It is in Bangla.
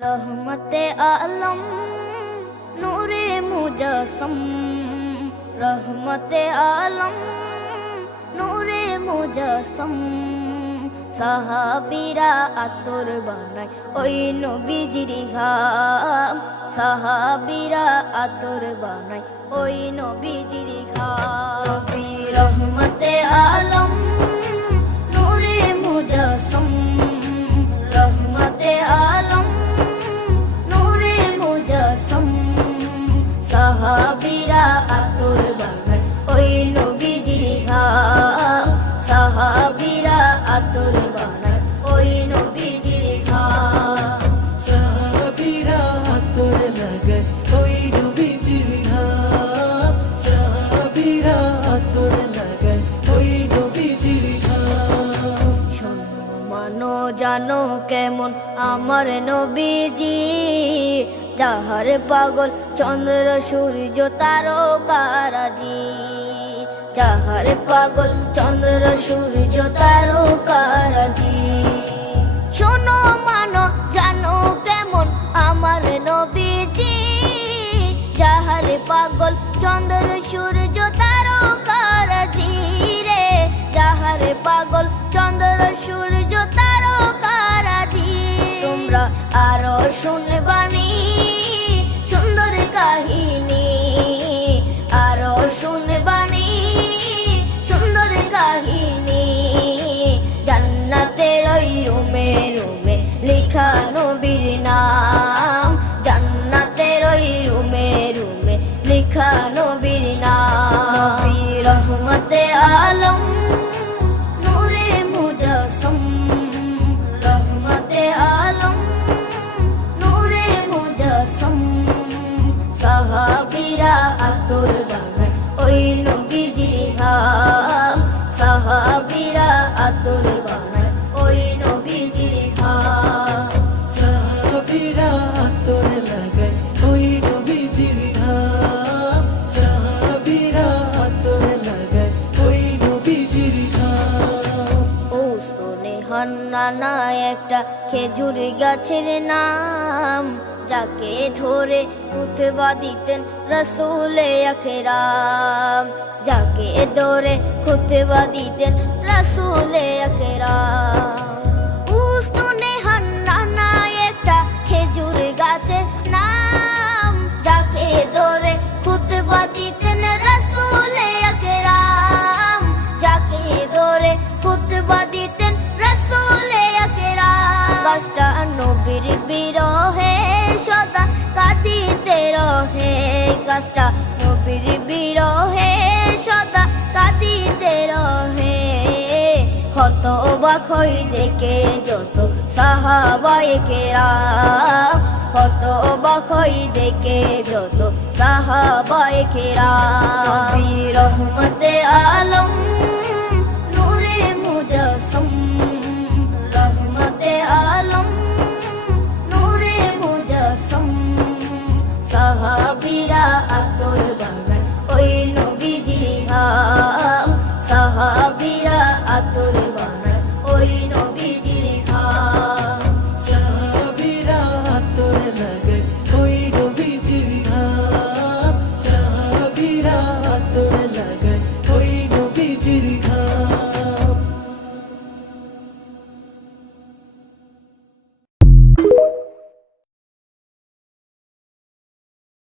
रहमते आलम नूरे मुजस्सम, रहमते आलम नूरे मुजस्सम। সাহাবীরা আতর বানায় ওই নবীজির ঘাম, সাহাবীরা আতর বানায় ওই নবীজির ঘাম। নবী রহমতে আলম নূরে মুজস্সম, রহমতে আলম নূরে মুজস্সম। সাহাবীরা আতর বানায় ওই নবীজির ঘাম, সাহাবীরা আতর বানায় ওই নবীজির ঘাম। সাহাবীরা আতর লাগায় ওই নবীজির ঘাম, সাহাবীরা আতর লাগায় ওই নবীজির ঘাম। শোনো মানো জানো কেমন আমার নবীজি, যাহার পাগল চন্দ্র সূর্য তারকারাজি, যাহার পাগল চন্দ্র সূর্য তারকারাজি। শোনো মানো জানো কেমন আমার নবীজি, যাহার পাগল চন্দ্র সূর্য তারকারাজি রে, যাহার পাগল চন্দ্র সূর্য তারকারাজি। তোমরা আরো শুনবানি সুন্দর কাহিনী, আরো শুনবানি সুন্দর কাহিনী। জান্নাতের ওই রুমে রুমে লেখা নবীর নাম, জান্নাতের ওই রুমে রুমে লেখা নবীর নাম। নবী রহমতে আলম নূরে মুজস্সম, রহমতে আলম নূরে মুজস্সম। সাহাবীরা আতর বানায় ওই নবীজির ঘাম, সাহাবীরা আতর বানায় ওই নবীজির ঘাম। সাহাবীরা আতর লাগায় ওই নবীজির ঘাম, সাহাবীরা আতর লাগায় ওই নবীজির ঘাম। ওস্তনে হান্নানা একটা খেজুর গাছের নাম, যাকে ধরে খুতবা দিতেন রাসূলে আকরাম, যাকে ধরে খুতবা দিতেন রাসূলে আকরাম। উস্তনে হান্নানা একটা খেজুর গাছের নাম, যাকে ধরে খুতবা দিতেন রাসূলে আকরাম, যাকে ধরে খুতবা দিতেন রাসূলে আকরাম। গাছটা নবীর বিরহে সদা কাঁদিতে রহে, গাছটা নবীর বিরহে সদা কাঁদিতে রহে। হতবাক হই দেখে যত সাহাবায়ে কেরাম, হতবাক হই দেখে যত সাহাবায়ে কেরাম। নবী রহমতে আলম